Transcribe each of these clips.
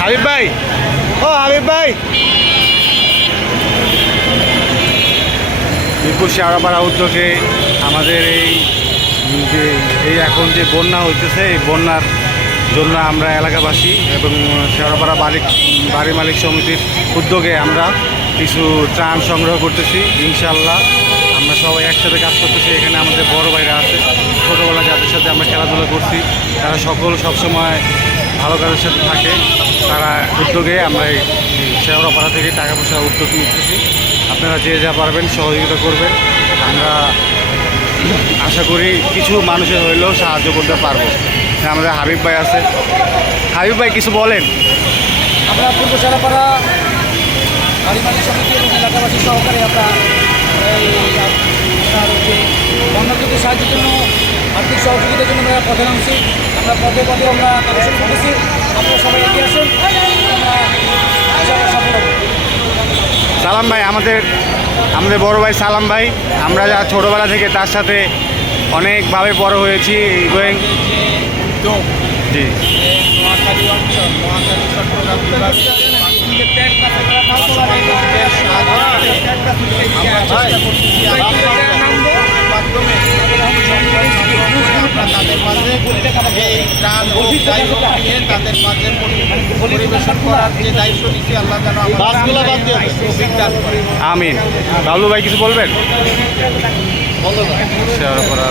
হাবিব ভাই। ও, হাবিব ভাই। মিরপুর শেওড়াপাড়া উদ্যোগে আমাদের এই, যে, এই এখন যে বন্যা হইতেছে, এই বন্যার জন্য আমরা এলাকাবাসী এবং শেওড়াপাড়া মালিক বাড়ি মালিক সমিতির উদ্যোগে আমরা কিছু ত্রাণ সংগ্রহ করতেছি ইনশাল্লাহ আমরা সবাই একসাথে কাজ করতেছি, এখানে আমাদের বড় ভাইরা আছে, ছোটোবেলা যাদের সাথে আমরা খেলাধুলা করছি, তারা সকল সবসময় ভালো কাজের সাথে থাকে। তারা উদ্যোগে আমরা এই শেওড়াপাড়া থেকে টাকা পয়সা উদ্যোগ নিতেছি আপনারা যে যা পারবেন সহযোগিতা করবেন। আমরা আশা করি কিছু মানুষের হইলেও সাহায্য করতে পারব। আমাদের হাবিব ভাই আছে। হাবিব ভাই, কিছু বলেন? আমরা পূর্ব বাড়ি মালিক সমিতি এবং এলাকাবাসী সহকারে আমরা বন্যার্থীদের সাহায্যের জন্য, আর্থিক সহযোগিতার জন্য আমরা পথে আমরা পদে পথে আমরা সবাই সালাম ভাই, আমাদের আমাদের বড় ভাই সালাম ভাই। আমরা যা ছোটোবেলা থেকে তার সাথে অনেকভাবে বড় হয়েছি গোয়িং জি। আমরা এই ও হোক নিয়ে তাদের মাঝে পরিবেশন করার যে দায়িত্ব নিচ্ছি আল্লাহ যেন অভিজ্ঞান করে। আমিন। বাবলু ভাই কিছু বলবেন? শেওড়াপাড়া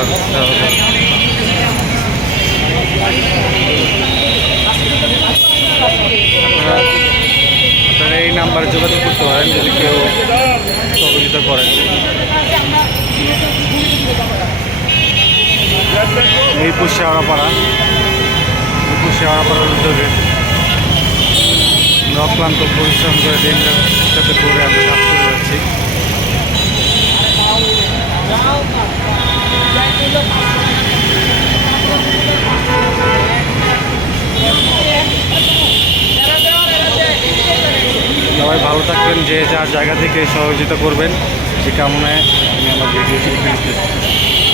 আপনারা আপনারা এই নাম্বারে যোগাযোগ করতে পারেন যদি কেউ সহযোগিতা করেন। মিরপুর শেওড়াপাড়া। মিরপুর শেওড়াপাড়ার উদ্যোগে অক্লান্ত পরিশ্রম করে দিনটার সাথে করে আমরা কাজ করে যাচ্ছি। সবাই ভালো থাকবেন, যে যার জায়গা থেকে সহযোগিতা করবেন, সে কামনায় আমি আমার ভিডিও